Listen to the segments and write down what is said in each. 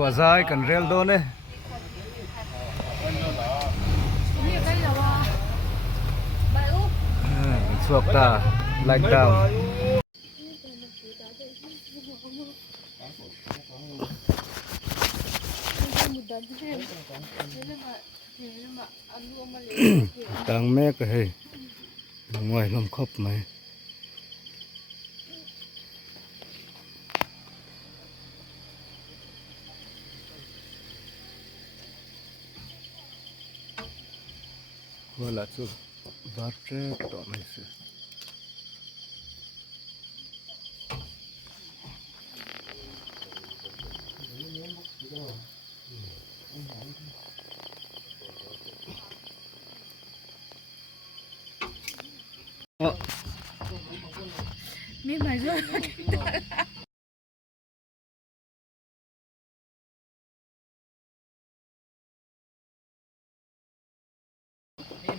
chua zai kan rel do ne chuak ta like down tang me ka he ngoài lom khop mai wala chu bartre to mai se mi phải rồi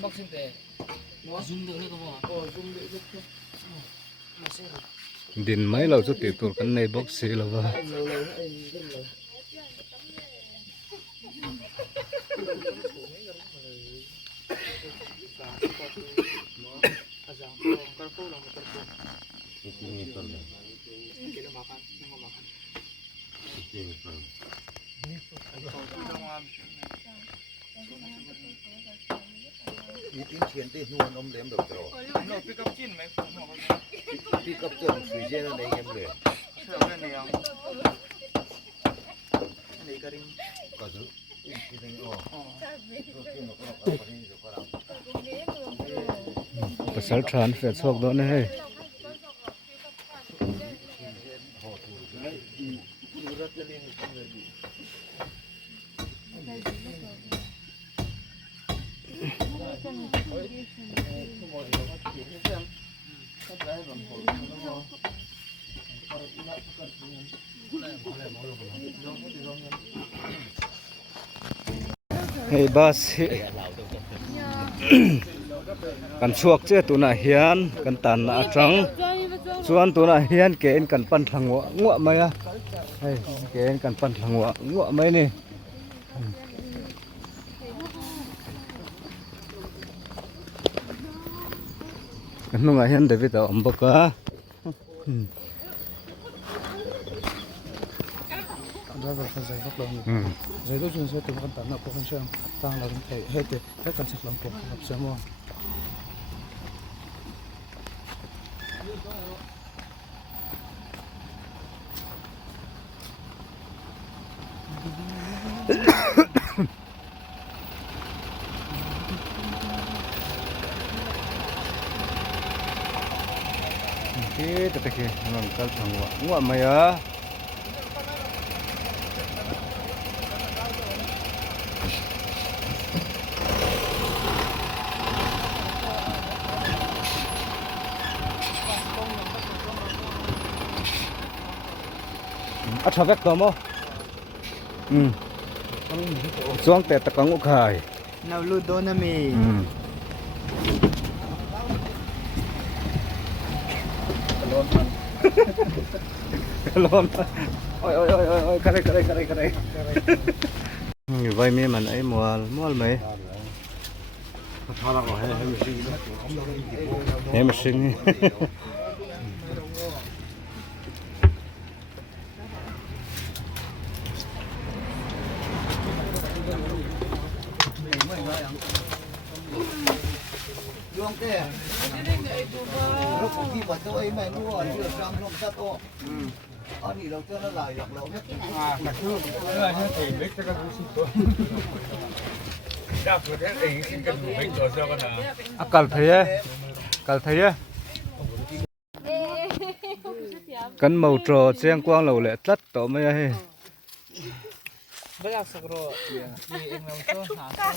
bóc xin tệ zoom được đấy các bạn zoom được din mai lo chu ti tur kan nei box se lo wa tin thiền tê nuôn ông lém được rồi. Nó pick up chín mấy phút mà Pick up chân suy trên là đấy em lẻ. sợ cái này không? Cái này cái gì? Có chứ. Cái này pasal transfer chok do ne he hey bas kan chuak che tu na hian kan tan na atang chuan tu na hian ke in kan pan thlang ngwa mai a hey ke in kan pan thlang ngwa mai ni kan nunga hian David a omboka driver kan zai vak lo ni zai do jun se tu kan tan na ko kan sham tang la kan thei he te he kan sak lam ko lap se mo ke ta ke ngam kal thang ngwa mai a cho vét tôm không? Xuống tè tắc ngũ khải. Nào luôn đó na mì. Lon. Ôi ôi ôi ôi cái đây. Như vậy mi mình ấy mua mấy. Em sinh. Luang ke. Lúc khi mà tôi mày mua ở trường trong không sao to. Ở đi đâu cho nó lại lọc lậu nhất. Mà cứ là như thế biết cái cú xịt thôi. Đáp vừa thế thì xin cần đủ bánh rồi sao con nào. À cල් thấy cân màu trò chen quang lầu lệ tất tổ mấy ấy. bây giờ sạc rồi thì em làm cho hả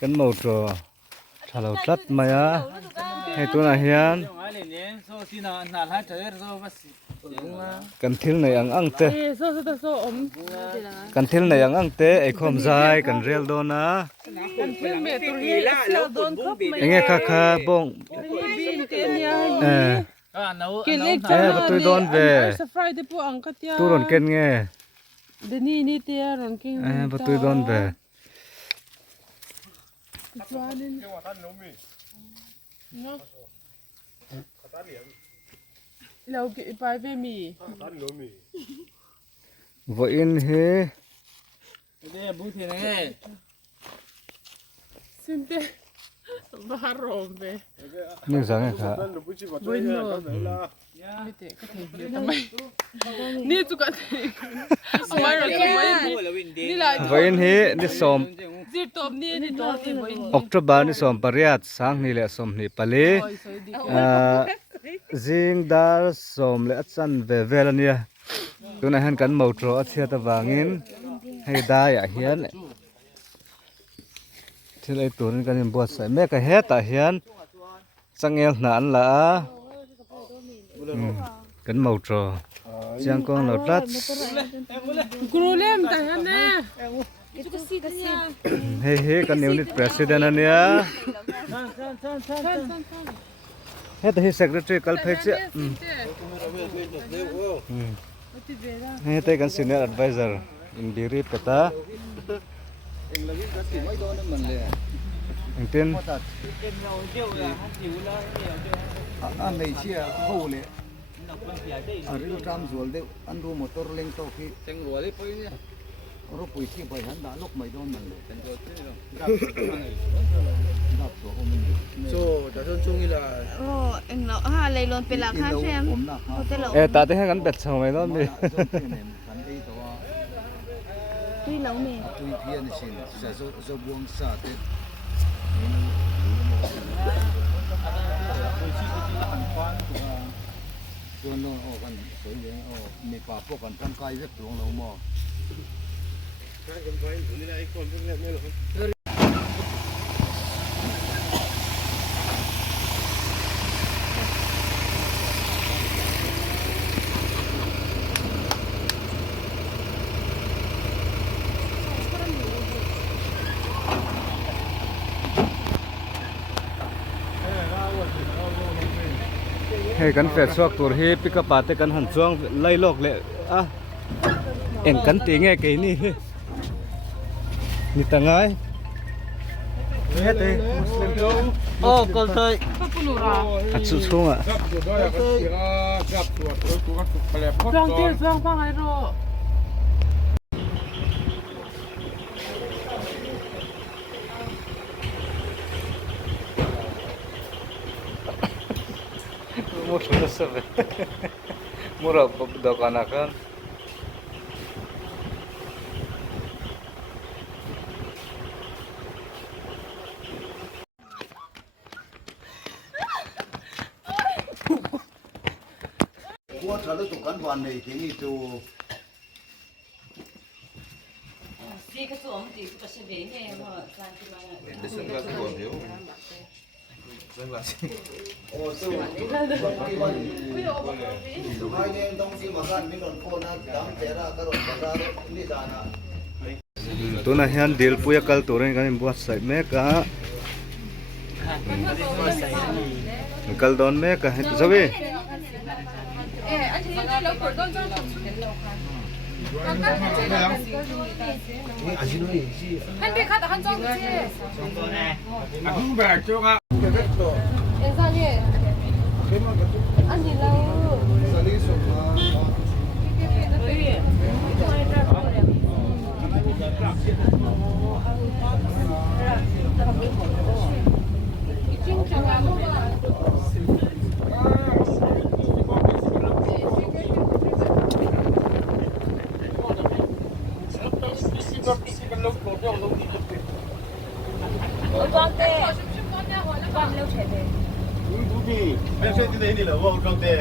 Cân màu trò thà lầu tất mấy á hay tôi là hiền cần thiếu này ăn tê cần thiếu này ăn tê ấy không dài cần rêu đô na anh nghe kha bông bắt tôi đón về tôi đón kén nghe เดี๋ยวนี้เตี้ยรอนกิ้ง ประตูโดนไป จวนนี่ เจ้าว่าท่านน้องมี เนาะ ท่านเหลียง เราเก็บไปไม่มี ท่านน้องมี ว่าอินเฮ เดี๋ยวบุ้งเทียนไง สินเต้บารมไป นี่สังไงครับ ท่านรู้ชิบะตัวเนี่ยก็ได้ละ ไม่เตะก็เทเยอะทำไมนี่จุกันเทเอาไว้เราจะไว้นี่แหละ ว่าอินเฮนี่สม จีตบนี่นี่ตัวที่ไว้ ออกตบานี่สมปริยัติสังนี่แหละสมนี่ปะเลจิงดาสมเลอัชันเวเวลเนี่ยตัวนั้นหันกันหมดรอเชียตะวางินให้ได้อะเฮียนที่ไอตัวนั้นกันยังบวชใส่แม่ก็เฮ็ดตะเฮียนสังเอลนานละกันหมดรอจังกองเรารัด ครูเล่มแต่ฮันแน่ เฮ้เฮ้กันยูนิตประธานอันเนี้ยเฮ้แต่เฮ้ secretary กัลเพชรเฮ้แต่กัน senior advisor in diri peta เองละวิก็ติดไว้โดนนั่นมันเลย engten อันในเชี่ยเขาเลยอันนี้เราทำสวนเดียวอันรู้มอเตอร์เล็งโตที่ เต็งรัวเลยปุ้ยเนี่ย เราปุ๋ยที่ไปหันด่าลูกไม่โดนมันเลยดับตัวมัน โซ่จะชนชุ่งนี่ละ โอ้เอ็งเราฮะเลยลวนเป็นราคาแชมป์ ผมนะครั โฮเทลเรา ta te han bet chawai don mi ขันไอ้ตัว ตุ้ยเหลาเม ตุยเพียนสินจะจะบวงสาเตจนเราออกกันสวยเลยอ๋อมีป่าพวกกันตั้งกายเว็บหลวงเราหม้อ ท่านคนไฟถึงนี่ไอ้คนพวกนี้ไม่หรอก ให้กันแฟดซอกตัวเฮปิกะปาเตกันหันช่วงไล่โลกเลยอ่ะเอ็นกันตีแง่ไกนี่นี่ตังไงเฮ็ดเอ้มุสลิมโอ้กอลไทย ก็ปุนุรา อัดสุดๆอ่ะ กับตัวด้วยก็เสียกับตัวก็ถูกแปลพอด จ้อง ก่อ เตี้ย น จ้องฟังไอ้โร Musuh sebe. Murah dokan akan. กลัวทะเลตุกันวันในที่นี่ตัว 这个是我们这个是外面嘛，咱这边。 โอ้ตัวที่วันไม่เนี่ยต้องที่มากันมีนนโคนะดังเทระกระโดดกระโดดนี่ดานะ Tu na hian dil puya kal turen kan buat sai me ka. Kal don me ka zawi. 한대 가다 한 정지. อ่ะคุณแบบจ้าอ่ะ 인사님. 아니 나. สลิสุมา ไม่ใช่ที่ไหนนี่เหรอว่าเราเตะ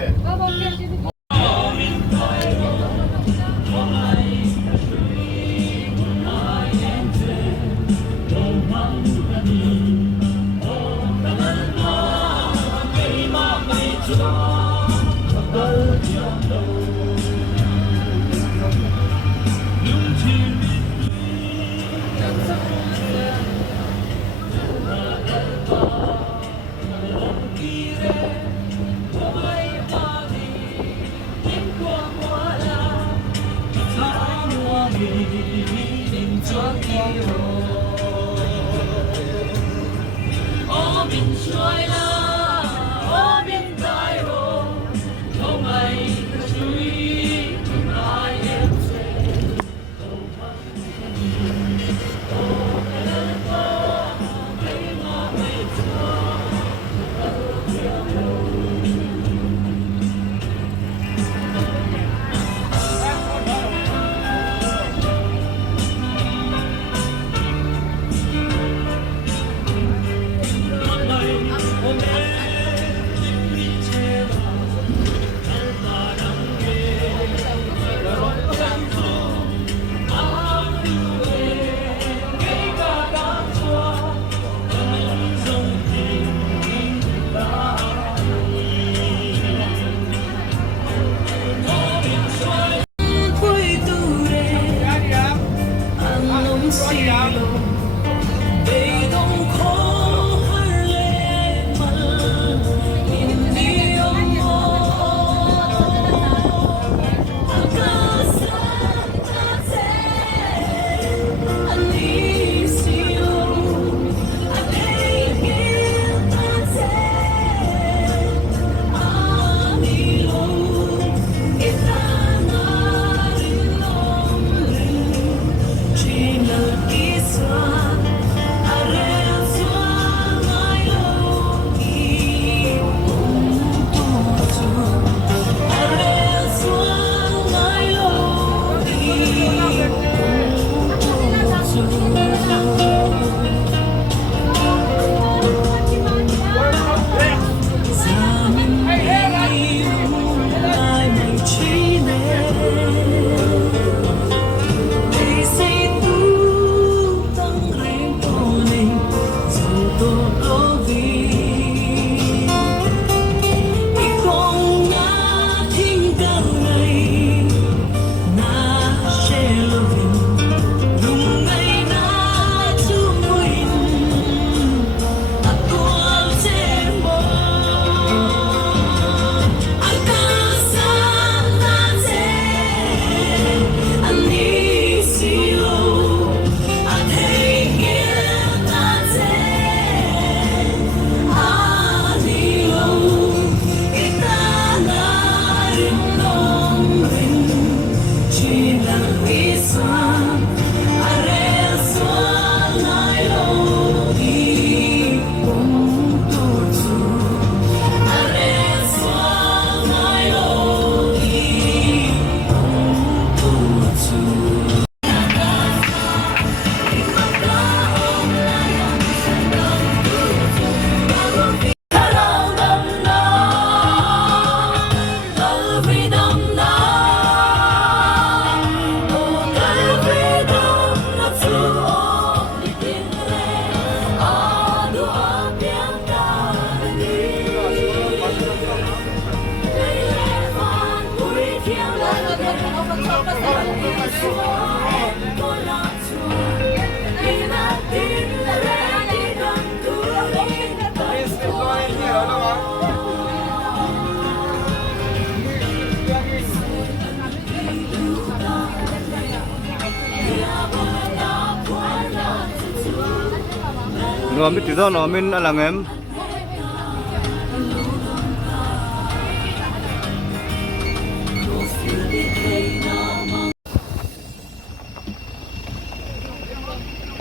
Nó biết tự do nó mình là em.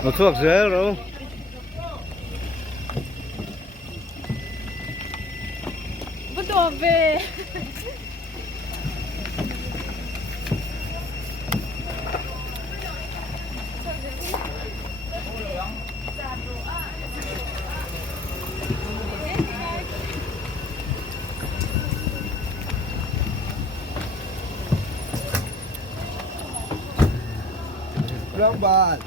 Nó thuốc dễ đâu. Bắt đầu về. Long bàn.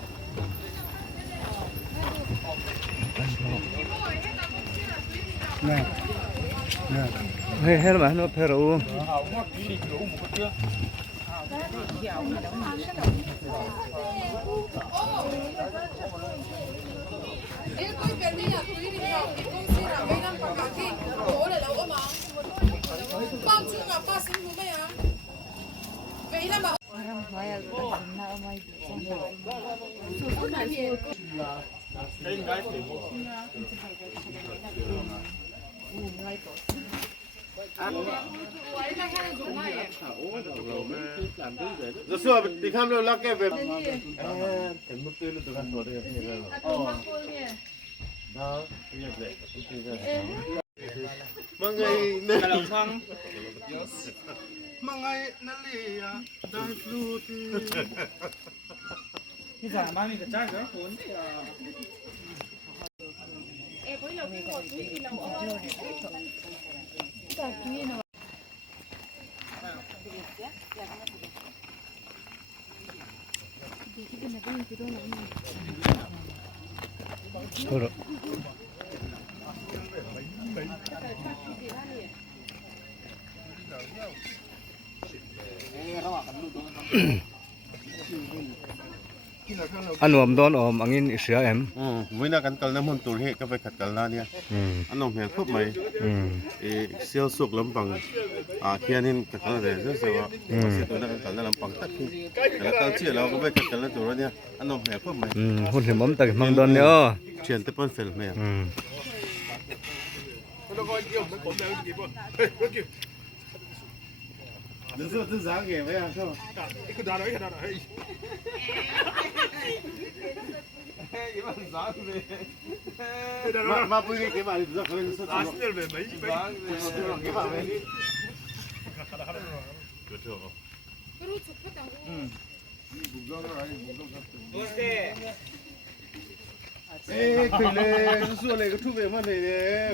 Nè. Nè. Hay hay mà nó phải rồi. จะสู้ตีข้ามเร็วลักแกแบบเห็นมุดตื้นตัวกันตัวเดียวนี่เลยอ๋อนะเรียบเลยมังไงเนี่ยมังไงนั่นเลยอ่ะได้ฟลูตี นี่สามบ้านมีกระจายเหรอคุณ Sure. Anh ôm đón ôm anh in sữa em. Với là cắn cắn môn tủ hệ các phải khặt cắn la nha. Anh nồng hẹn phúc mày. Siêu sụp lắm bằng khi anh in cắn là rất sâu. Sẽ tôi đang cắn là làm bằng tất khi. Là cắn chia là có phải khặt cắn là tủ đó nha. Anh nồng hẹn phúc mày. Hôn thì mắm tay mang đón nữa. Chuyển tới bên phải mày. Đừng sợ thứ giá nghề với anh không? Cái đá đấy. Mà bây giờ cái bài rất là rất là về mấy cái bài này. Ê, cái này xua này cái thu về mà này nè.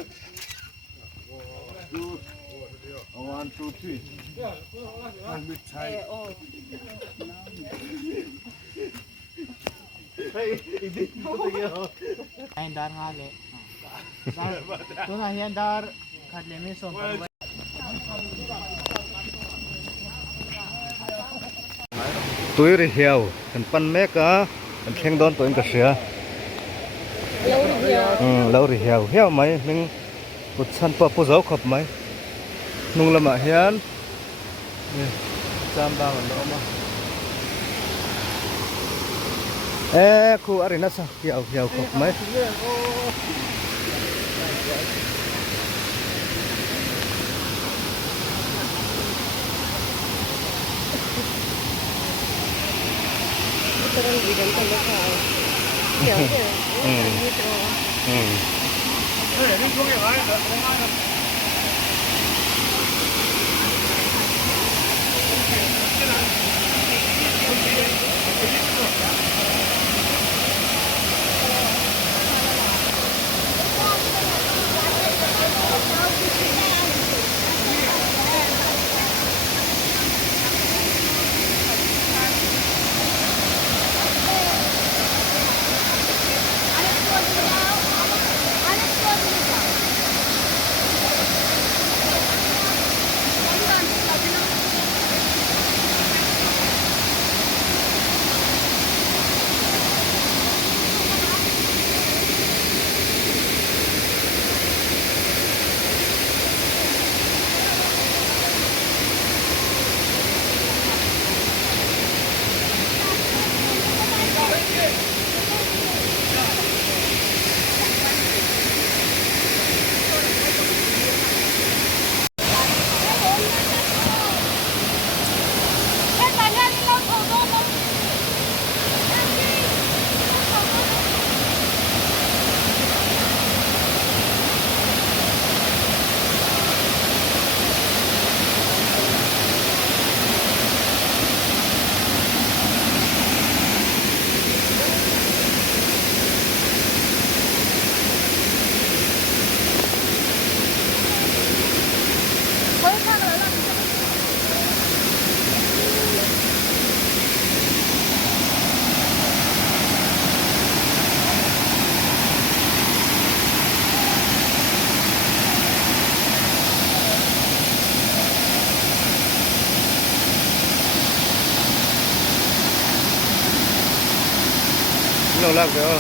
1, 2, 3. And with Thai. Hey, ini betul ya. Dar hale. Tu na hian dar khat le mi som. Tuổi rồi hiểu, cần pan mẹ cả, cần khen đón tuổi cả sữa. Lâu rồi hiểu mấy mình một sản phẩm phụ giáo khập mấy. Nung là mà hiền, trăm ba còn đó mà. Ê, khu ở đây nó sao? Hiểu khập mấy. Lâu lắm rồi.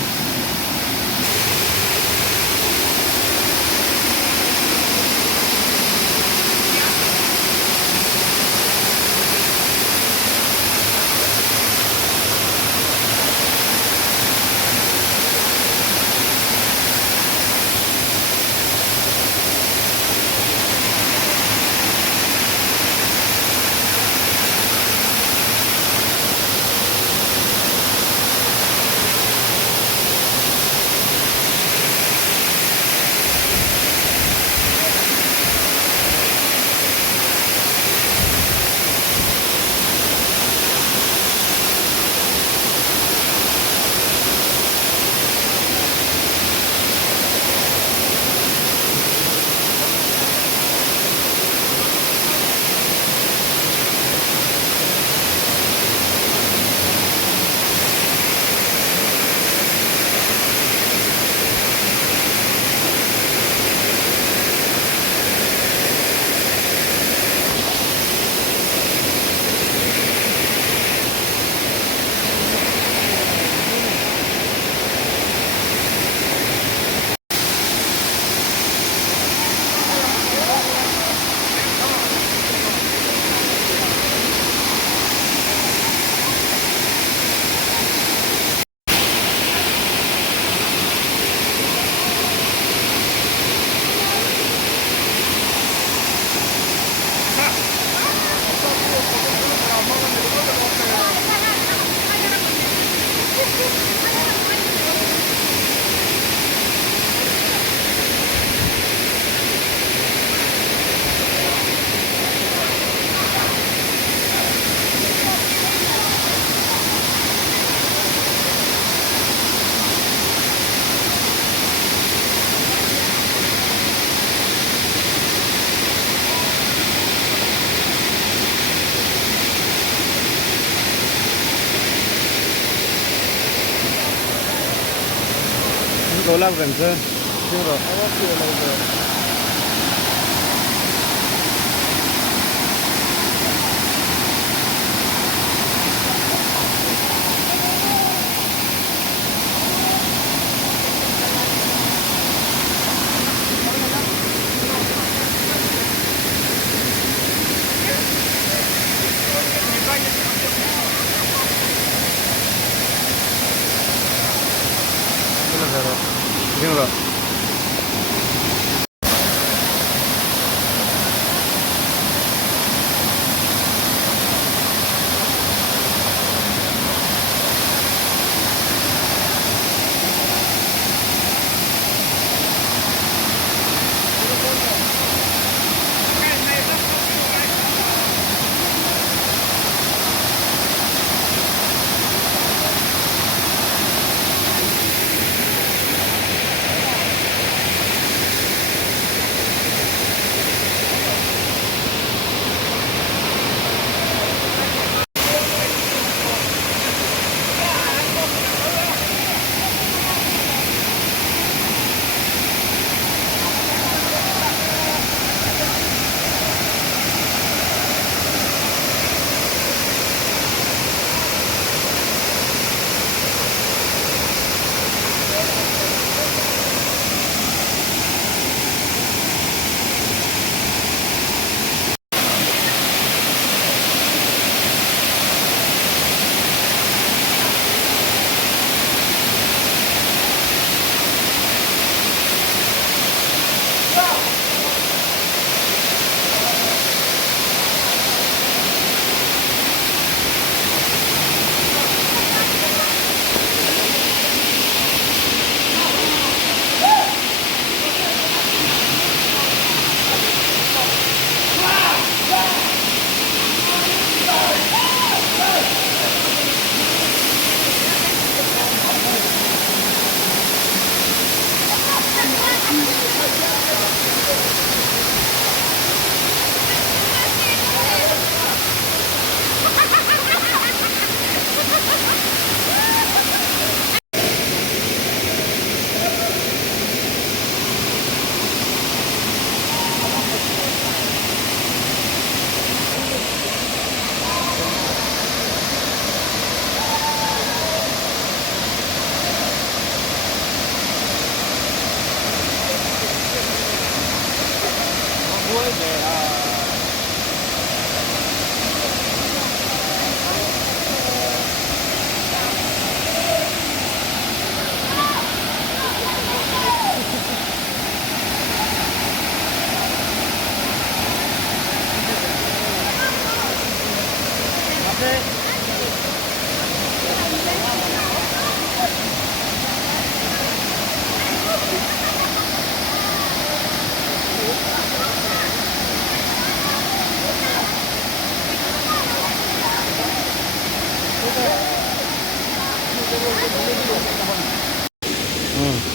Đồ lăng gần chưa? Chưa rồi. Riêng rồi.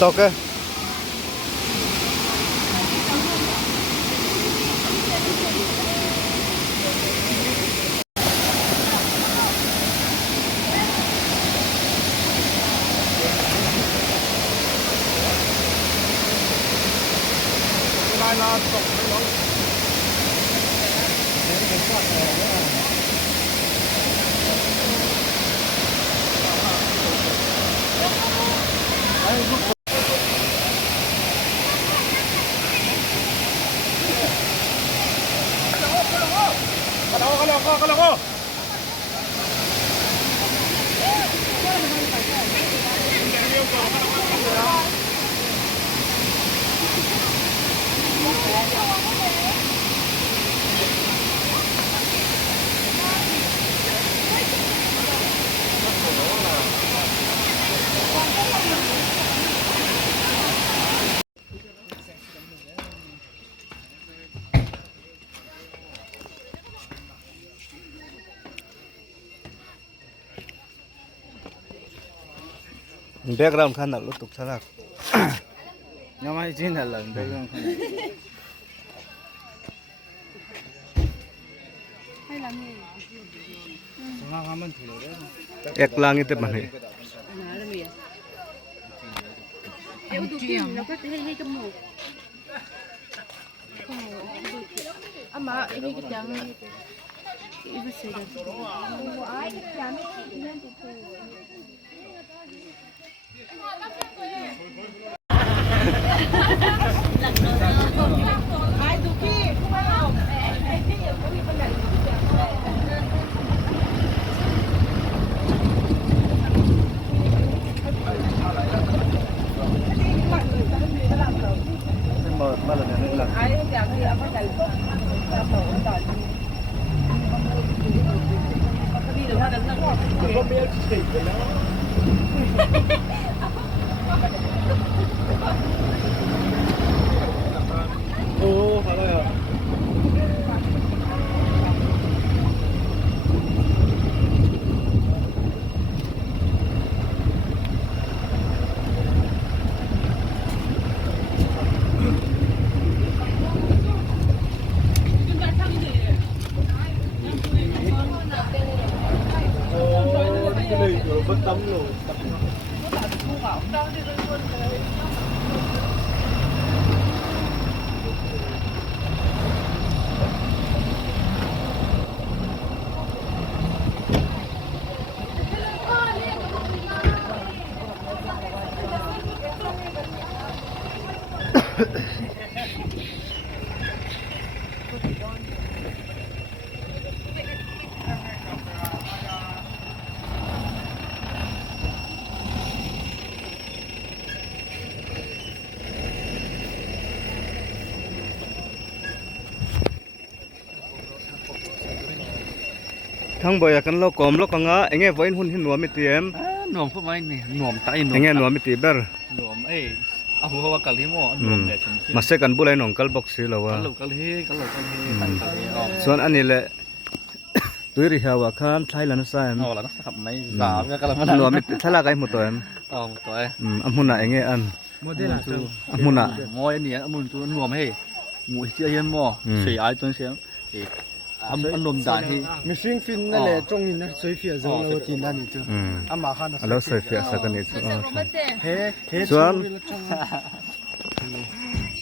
Toke. background khan lu tuk salak nyamai chin hal background khan ให้ละเมย์ ek lang ite mane เดี๋ยวดูกินแล้วก็ให้จมูกอามาไอ้นี่ก็ยังอีกสิ่งนึงไอ้ยังไม่กินเรื่องติดตัว มาแล้วเนี่ยละ ทั้งบ่อยกันเรากอมเรากังอ่ะเอ็งไงไว้หุ่นหินหนวมไม่เตรียม หนวมพวกไม้นี่หนวมไตหนว เอ็ ม งไงหนวมไม่ตีเบอร์ หนวมเอาหัวว่ากะลิโม่หนวมแบบชิ้น มาเสกันบุไรหนองกัลบอกสิเราว่า กะหลุกกะลิกะหลุกกะลิตันกะลิอ๋อ ส่วนอันนี้แหละตุยริฮาวะคันไทยลันสาย เอาละนะสับไม้สามกะละมัน หนวมไม่ทลากไอ้หมดตัวเอ็ม อ๋อตัว อัมหุน่ะเอ็งไงอัน โมเดลอะ อัมหุน่ะ มอยเนี่ยมุนตัวหนวมให้หมูเจียเย็นหม้อเสียไอ้ตัวเสียงอันนมด่านที่ มิชิงฟินนั่นแหละจงอินนะสวยเฟียเจอเรากินนั่นนี่จ้ะอามาขัน แล้วใส่เฟียสักกันนี่อ๋อ เฮ้เฮ้ ส่วน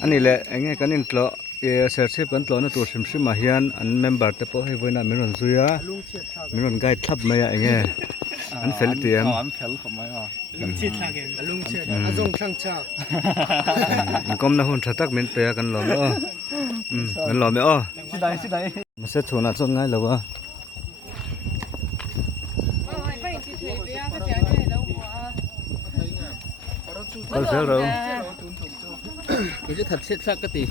อันนี้แหละเอ็งไงกันนี่ตลอเสิร์ชกันตลอนะตัวชิมชิมาเฮียนอันเมมเบอร์แต่พอให้ไว้น่ะมีรอนซุยะ ลุงเชียดทาง มีรอนไกด์ทับมาเอ็งไงอันเฟลเตียม อันเฟลของไม้อ๋อ ลุงเชียดทางลุงเชียดอาจงช่างชา ก็มนะหุ่นชัดตักเหม็นเปียกันหรอไม่อ้อกันหรอไม่อ้อ สิได้สิได้ มาเสร็จชวนอ่ะส่งง่ายแล้ววะ ก็เสียเรา กูจะถัดเช็ดซักกะติ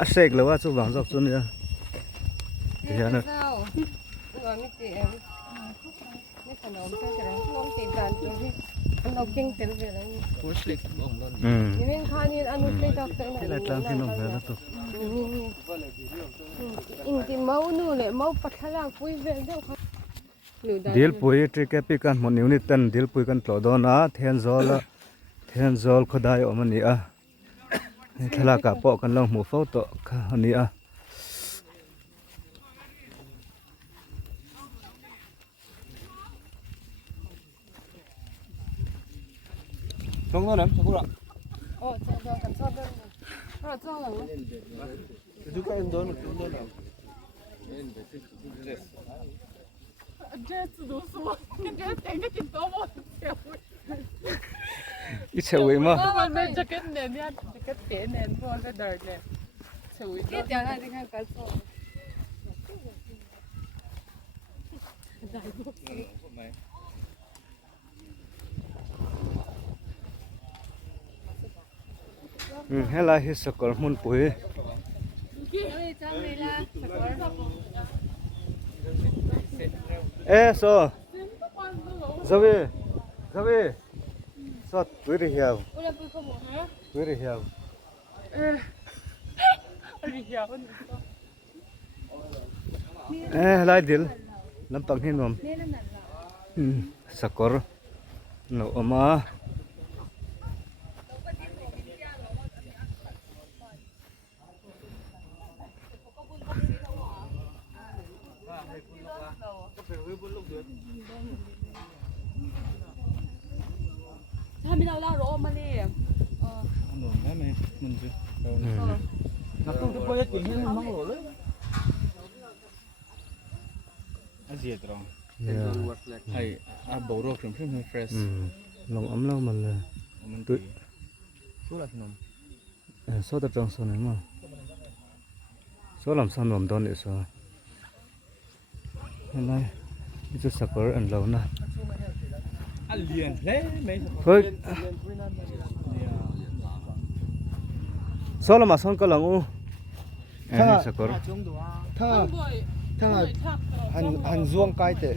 อ่ะเสกแล้วว่าสุหวังสักส่วนเนี่ยเดี๋ยวนะ ไม่เจ็บไม่ขนมใช่ไหมน้องติดกันตรงที่เราเก่งเต็มไปแล้ว กูสลิกบ้องโดน นี่เป็นข้านี่อนุสติดอกเตอร์ ที่ไรตั้งที่น้องเบลแล้วตัว นี่อิงติเมาหนูเลยเมาปัดขลังปุ้ยเวลเดียวเขา เดี๋ยวปุยทริกแกปีกันหมดนิ้วนี่ตันเดี๋ยวปุยกันต่อดอนะเทียนจอลเทียนจอลขดายออกมานี่อ่ะทลากาปอกันลองหมูเฝ้าต่อค่ะอันนี้อ่ะ ตรงนั้นนะสักครู่ละ โอ้เจ้ากันชอบเดินเจ้าหลัง ดูกันโดนโดน เจ๊จะดูสวยเจ๊แต่งได้กินตัวหมดเจ้า อีเฉยมั้ง มันเป็นแจ็คเก็ตเนนเนี่ยแจ็คเก็ตเต๋เนนพวกเป็นดาร์กเนี่ยสวยเจ๊จะอะไรที่ข้างกันโซ่ ให้ลายฮิสกอลมุนปุยโซZavi Zavi soปุยริเฮียวปุยริเฮียว ลายดิล ลำปังให้นวม นี่นั่นน่ะเหรอ สกอร์หนูเอามา他没到那罗嘛哩， หนุ่มได้ไหมมันจะนักตู้จะไปกินให้มันมั่งหรอเลยอาเจียตรอง เนี่ย ไอ้อาโบโรคถึงเฟรช ลองอ้ำเล่ามันเลย มันตุ้ยสู้ละขนม โซ่ตะจงโซ่ไหนมาโซ่ลำซ้ำลำต้นอีกโซ่อะไรนี่จะสกอร์อันเรานะ อันเลียนเล่ไม่ เฮ้ยโซ่ละมาซ้อนก็หลังอู้สกอร์ ถ้า 不会， ถ้า 他 หันช่วงใกล้เตะ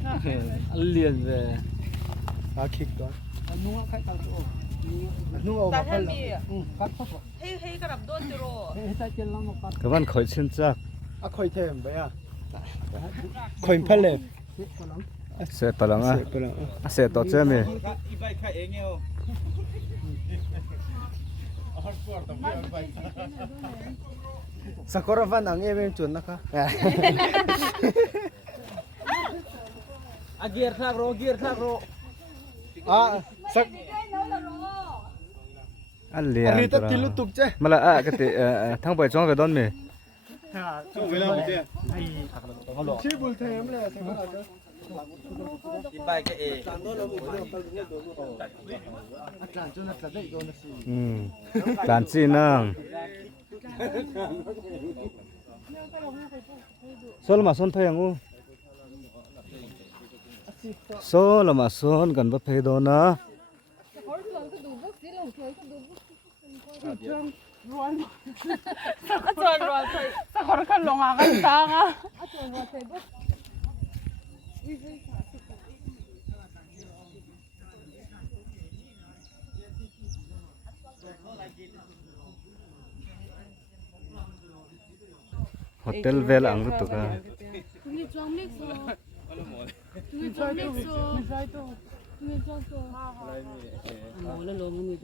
อันเลียนเลย หาคิกก่อนนุ่งใครตัดตัวนุ่งเอามาพันละพัดพัด 黑个人多着咯， เฮ้ยใส่เจลล้างมาพัด กับวันคอยเช่นจัก อ่ะคอยเทมไปอ่ะคอยพันเลย เสร็จปะหลังอ่ะ เสร็จไปแล้ว เสร็จต่อเจ้ามี อีใบไข่เองเนี่ย สักกระวันอังเอเวนจุนนะคะ อาเกียร์ทักโรอ่ะสัก อันเลีย อั น นนี้ต้องกินลูกตุกเจ้ มาละอ่ะกติทั้งไปจ้องไปต้นมี สู้เวลาเดียว ชื่อบุลเทมเลยสักกระวัน อีใบแค่เอง อาจารย์จุนอาจารย์ได้โดนสิ การจีนังโซลมาซ้อนเพยงอู้โซลมาซ้อนกันว่าเพยโดนะ 他转转退，他可能看龙啊，看啥啊？ โฮเทลเวลอังรุตุกา 你装没说？你装没说？你装说？我那罗姆尼的。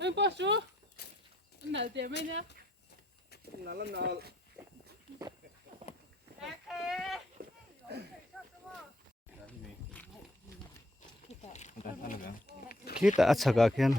哎，不说，哪点没呢？ คิดแต่อัศกาเขียน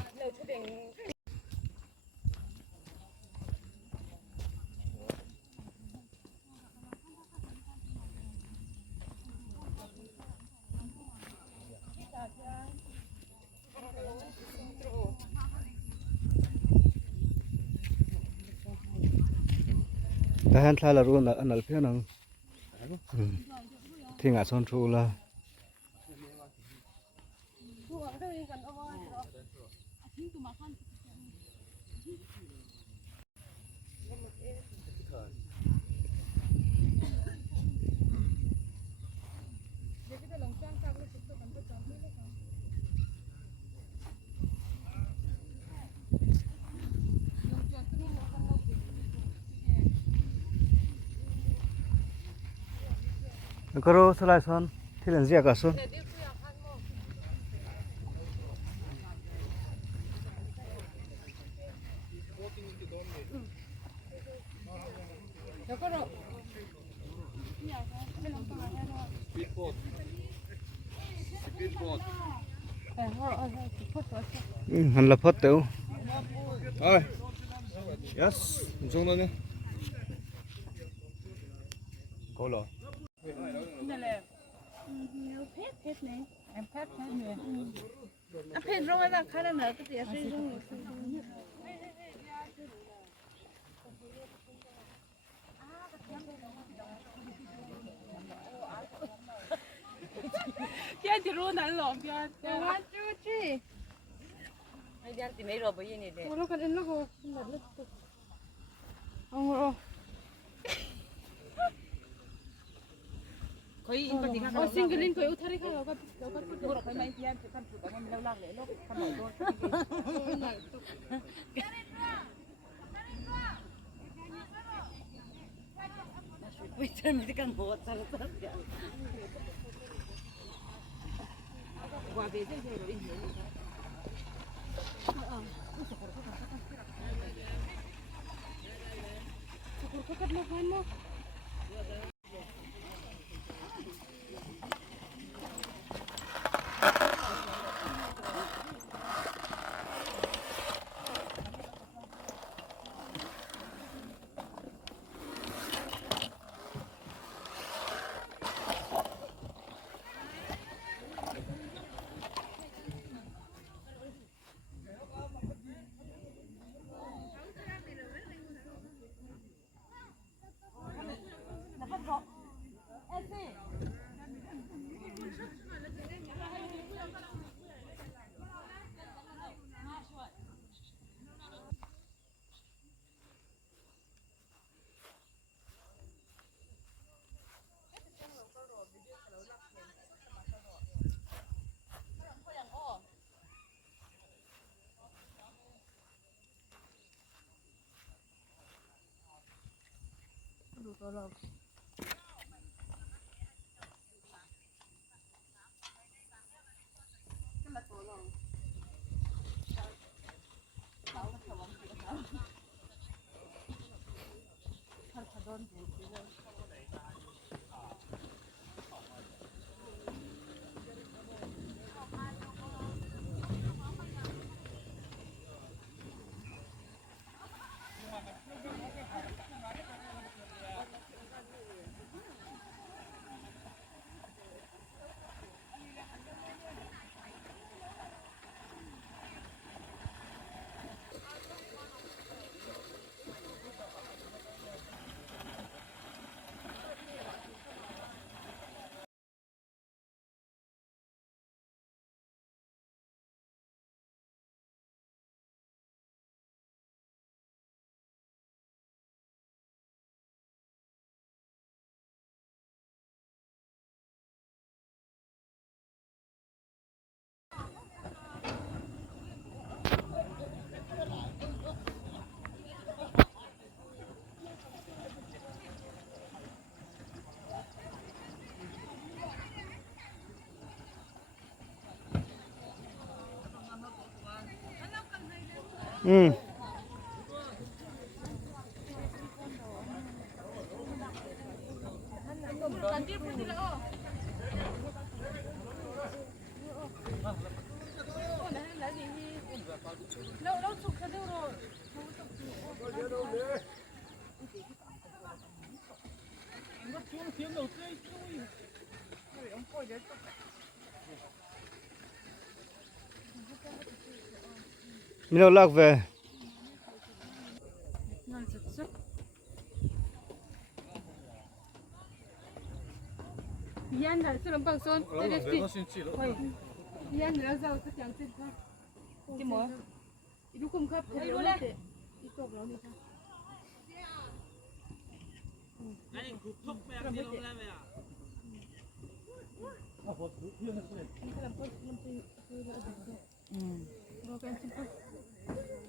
แต่ฮันทลายละรู้นะอันนั้นเพี้ยนังที่งาซ้อนทูละ ก็รู้สลายซ้อนที่เล่นเสียกับซ้อน หันละพดเตียว เอ้ย yes จงแล้วเนี่ยก็หรอ 配中文上看的那个电视中。天气热难了，边。1 2 3。那点子没罗不印的。我那个那个那个。哦。 거의 인파티가 싱글린 거의 우타리 가요가 그거 거의 많이 비한 그 삼촌 너무 lâu lúc không nổi thôi bây giờ mình cần một sao sao qua về thế rồi đi Cô cắt một khoan một mình đâu lạc về Yan là sự bằng son Yan là giàu tất cả trên thôi cái mỏ Idu cung cấp cái đó đấy Itok nó đi Anh cục thúc mẹ đi lông ra mẹ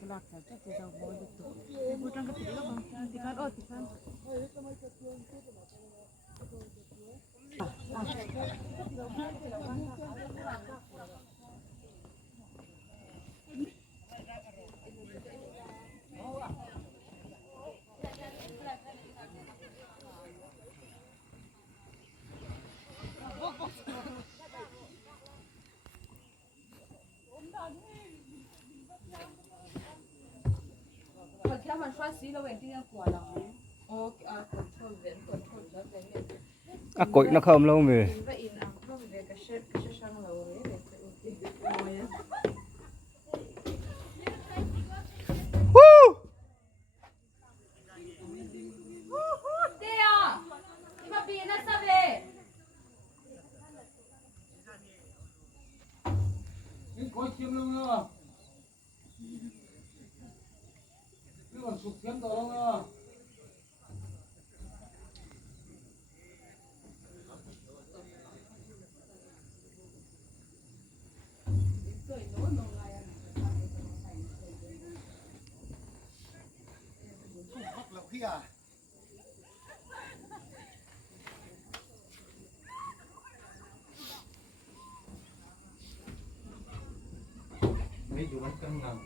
Lạc phải chắc từ đầu bôi được tụ Bôi trăng cái tỉ đó bằng Tỉ khăn ôi tỉ khăn Khi mà xóa xí nó vềที่หัวเราโอ้control về control đó về cội nó không lâu về và in ang không về cái sang lâu về Teo, iba pina sabi. Những khối kiếm luôn nữa. Cứ còn sụp kiếm tao luôn nữa. จ้ะไม่ดูมันกังนัง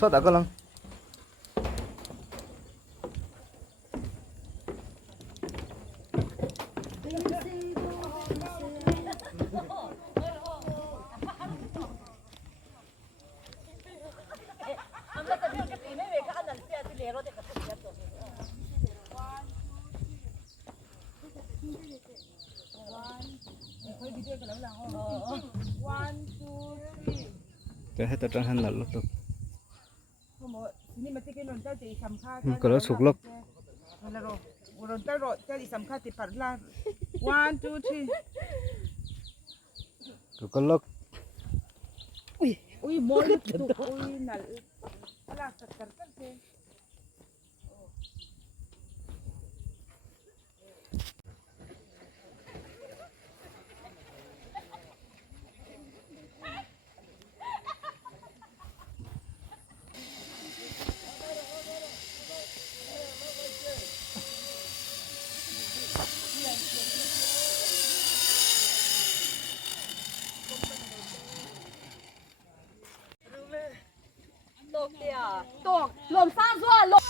sao đã có lần cái hết tao hắn là lúc tục cái đó sụp lốc cái con lốc Uy, mol tu, uy, nal. Ala, sakar kan. Tộc, lồm sang rồi, lồm.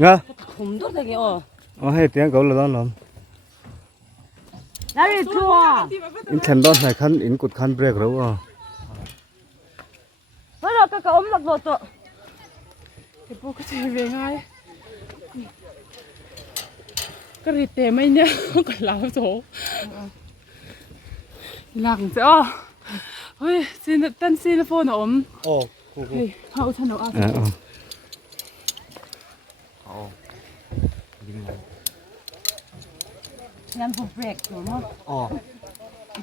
nghe Không tốt thế kìa. hay tiếng cậu là đó lắm Nari chua. in thành đó này khăn in cột khăn break rồi Nó là cái ống lọc vào tụ. cái bố có thể về ngay cái gì tệ mấy nhá còn lão số lặng rõ ôi xin tân xin phone ổn 어 hậu thân ổn Yan for break, no? 어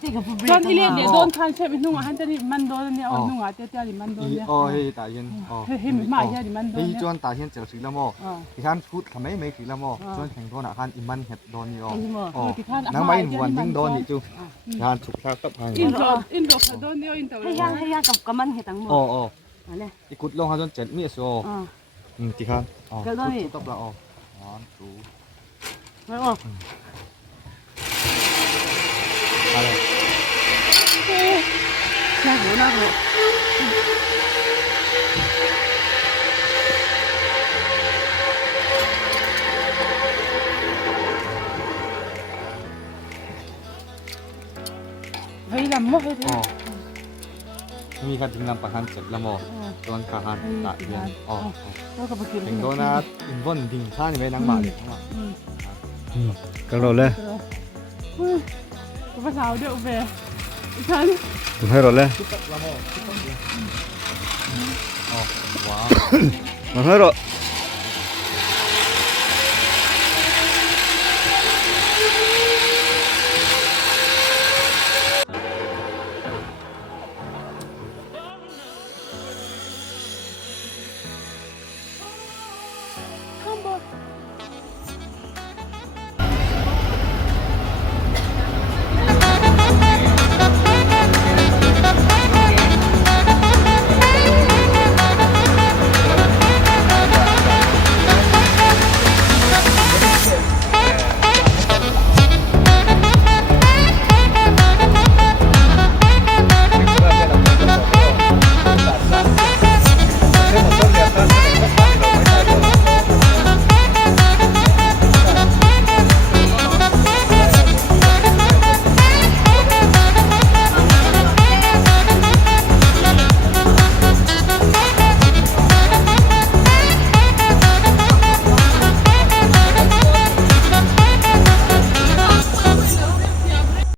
Take a for break. Don ile để don khan xe bên nung han tani man don ne on nung ate te ali man don ne 헤이 다현 he mi ma ya di man don 헤이 ne 전 다현 절 실라모 이한 굿 가메 메 실라모 전 행도나 한 임만 헷 돈이요 낭마인 원딩 돈이 주 한 축사 cấp in do don ne in tàu Hay ya cầm cầm ăn hay tăng mồ. Này. 이굿 롱 하전 전 미에서 티칸 Cái đó thì. cấp là one two Phải không? Cha của nó rồi. hay làm mất hay thếมีการถึงนำประกันเสร็จแล้วโมตอนการตัดเงิน nó có phải ถึงโดนัทอินวันถึงข้านี่ไปนั่งมาเลยนั่งมา cái rồi lên có phải sao được về thân tụi hay rồi lên ว้าว mà hết rồi